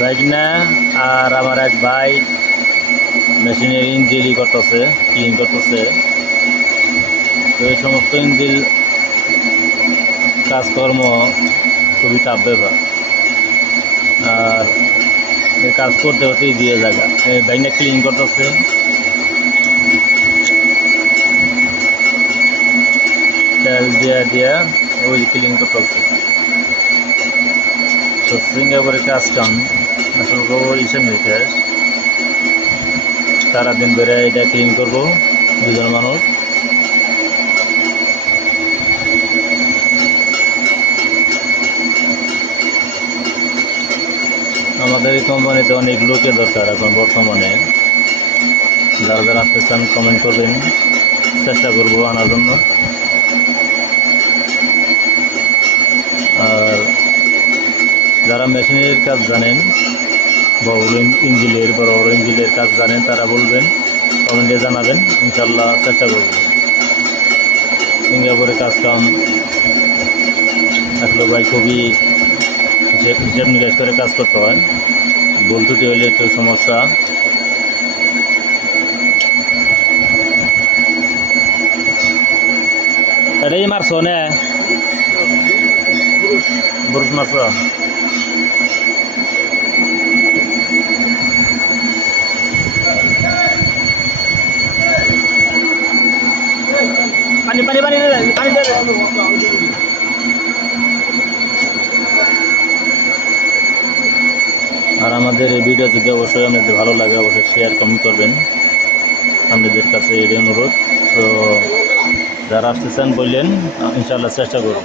Bike না আর আমার এক ভাই মেশিনের ইঞ্জিল করতেছে, ক্লিন করতেছে। তো এই সমস্ত ইঞ্জিল কাজকর্ম খুবই টাফ ব্যাপার। আর এই কাজ করতে হতে দিয়ে জায়গা এই বাইকটা ক্লিন করতেছে, তেল দিয়া ওই ক্লিন করতেছে। তো সিঙ্গাপুরের কাজকাম আসলে হিসেব নিকেশ সারাদিন ধরে এটা ক্লিন করবো দুজন মানুষ। আমাদের এই কোম্পানিতে অনেক লোকের দরকার এখন বর্তমানে। যারা যারা আসতে চান কমেন্ট করবেন, চেষ্টা করবো আনার জন্য। আর যারা মেশিনের কাজ জানেন, বড় বড় ইঞ্জিলের কাজ জানেন, তারা বলবেন, কমেন্টে জানাবেন, ইনশাল্লাহ চেষ্টা করব। সিঙ্গাপুরে কাজ কাম আসলে ভাই খুবই হিসেব নিকাশ করে কাজ করতে হয়। ভুল ত্রুটি হলে একটু সমস্যা। এটাই মারছো নে বুরুষ মারছো। পানি পানি পানি পানি আর আমাদের এই ভিডিও যদি অবশ্যই আপনাদের ভালো লাগে, অবশ্যই শেয়ার কমেন্ট করবেন, আপনাদের কাছে এই অনুরোধ। তো যারা আসতে চান বললেন, ইনশাআল্লাহ চেষ্টা করব।